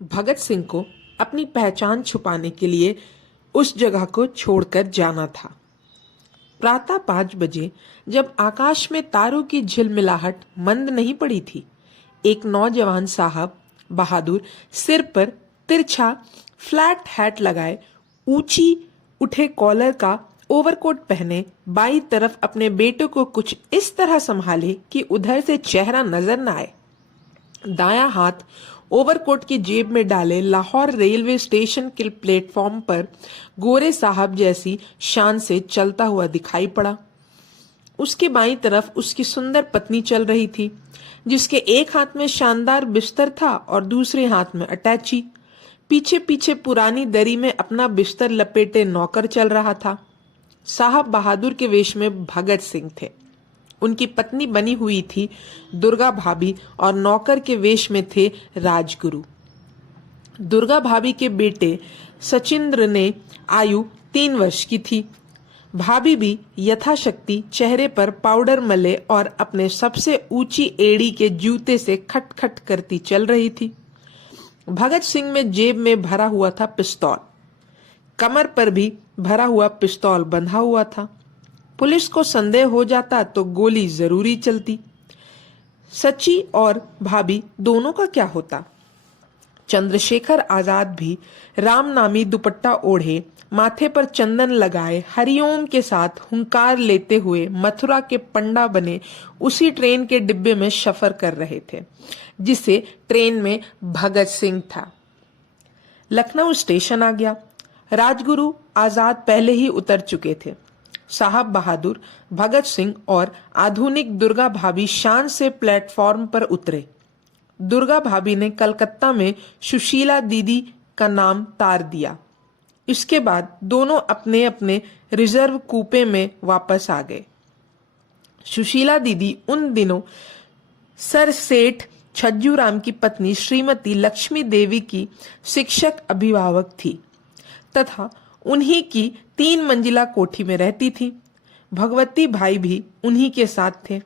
भगत सिंह को अपनी पहचान छुपाने के लिए उस जगह को छोड़कर जाना था। प्रातः 5 बजे जब आकाश में तारों की झिलमिलाहट मंद नहीं पड़ी थी, एक नौजवान साहब बहादुर सिर पर तिरछा फ्लैट हैट लगाए, ऊंची उठे कॉलर का ओवरकोट पहने, बाईं तरफ अपने बेटे को कुछ इस तरह संभाले कि उधर से चेहरा नजर न आए। दायां हाथ ओवरकोट की जेब में डाले लाहौर रेलवे स्टेशन के प्लेटफॉर्म पर गोरे साहब जैसी शान से चलता हुआ दिखाई पड़ा। उसके बाईं तरफ उसकी सुंदर पत्नी चल रही थी, जिसके एक हाथ में शानदार बिस्तर था और दूसरे हाथ में अटैची। पीछे पीछे पुरानी दरी में अपना बिस्तर लपेटे नौकर चल रहा था। साहब बहादुर के वेश में भगत सिंह थे। उनकी पत्नी बनी हुई थी दुर्गा भाभी और नौकर के वेश में थे राजगुरु। दुर्गा भाभी के बेटे सचिंद्र ने आयु 3 वर्ष की थी। भाभी भी यथाशक्ति चेहरे पर पाउडर मले और अपने सबसे ऊंची एड़ी के जूते से खटखट करती चल रही थी। भगत सिंह में जेब में भरा हुआ था पिस्तौल, कमर पर भी भरा हुआ पिस्तौल बंधा हुआ था। पुलिस को संदेह हो जाता तो गोली जरूरी चलती। सची और भाभी दोनों का क्या होता? चंद्रशेखर आजाद भी रामनामी दुपट्टा ओढ़े, माथे पर चंदन लगाए, हरिओम के साथ हुंकार लेते हुए मथुरा के पंडा बने उसी ट्रेन के डिब्बे में सफर कर रहे थे जिसे ट्रेन में भगत सिंह था। लखनऊ स्टेशन आ गया। राजगुरु आजाद पहले ही उतर चुके थे। साहब बहादुर, भगत सिंह और आधुनिक दुर्गा भाभी शान से प्लेटफॉर्म पर उतरे। दुर्गा भाभी ने कलकत्ता में सुशीला दीदी का नाम तार दिया। इसके बाद दोनों अपने अपने रिजर्व कूपे में वापस आ गए। सुशीला दीदी उन दिनों सर सेठ छज्जूराम की पत्नी श्रीमती लक्ष्मी देवी की शिक्षक अभिभावक थी तथा उन्हीं की 3 मंजिला कोठी में रहती थी। भगवती भाई भी उन्हीं के साथ थे।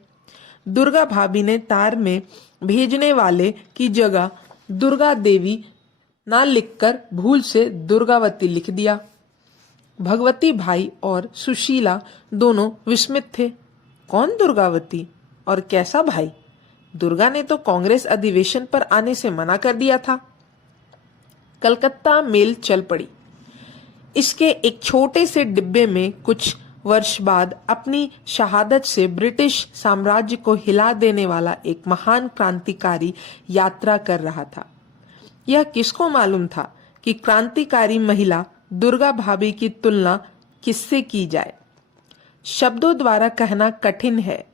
दुर्गा भाभी ने तार में भेजने वाले की जगह दुर्गा देवी ना लिखकर भूल से दुर्गावती लिख दिया। भगवती भाई और सुशीला दोनों विस्मित थे। कौन दुर्गावती और कैसा भाई? दुर्गा ने तो कांग्रेस अधिवेशन पर आने से मना कर दिया था। कलकत्ता मेल चल पड़ी। इसके एक छोटे से डिब्बे में कुछ वर्ष बाद अपनी शहादत से ब्रिटिश साम्राज्य को हिला देने वाला एक महान क्रांतिकारी यात्रा कर रहा था। यह किसको मालूम था कि क्रांतिकारी महिला दुर्गा भाभी की तुलना किससे की जाए? शब्दों द्वारा कहना कठिन है।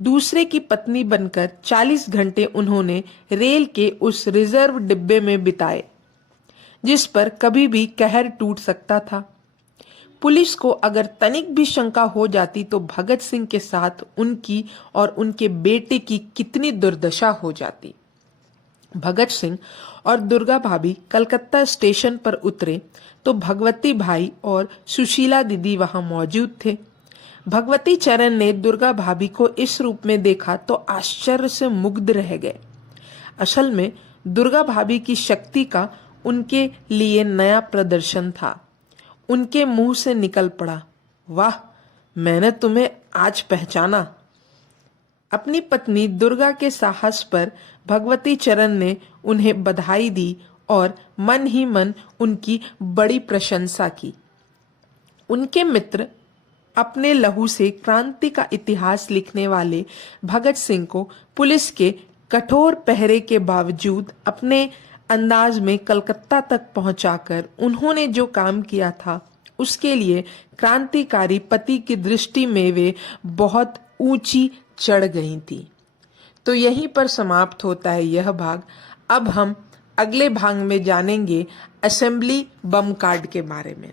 दूसरे की पत्नी बनकर 40 घंटे उन्होंने रेल के उस रिजर्व डिब्बे में बिताए जिस पर कभी भी कहर टूट सकता था। पुलिस को अगर तनिक भी शंका हो जाती तो भगत सिंह के साथ उनकी और उनके बेटे की कितनी दुर्दशा हो जाती। भगत सिंह और दुर्गा भाभी कलकत्ता स्टेशन पर उतरे तो भगवती भाई और सुशीला दीदी वहां मौजूद थे। भगवती चरण ने दुर्गा भाभी को इस रूप में देखा तो आश्चर्य से मुग्ध रह गए। असल में दुर्गा भाभी की शक्ति का उनके लिए नया प्रदर्शन था। उनके मुंह से निकल पड़ा, वाह, मैंने तुम्हें आज पहचाना। अपनी पत्नी दुर्गा के साहस पर भगवती चरण ने उन्हें बधाई दी और मन ही मन उनकी बड़ी प्रशंसा की। उनके मित्र, अपने लहू से क्रांति का इतिहास लिखने वाले भगत सिंह को पुलिस के कठोर पहरे के बावजूद अपने अंदाज में कलकत्ता तक पहुंचाकर उन्होंने जो काम किया था उसके लिए क्रांतिकारी पति की दृष्टि में वे बहुत ऊंची चढ़ गई थी। तो यहीं पर समाप्त होता है यह भाग। अब हम अगले भाग में जानेंगे असेंबली बम कार्ड के बारे में।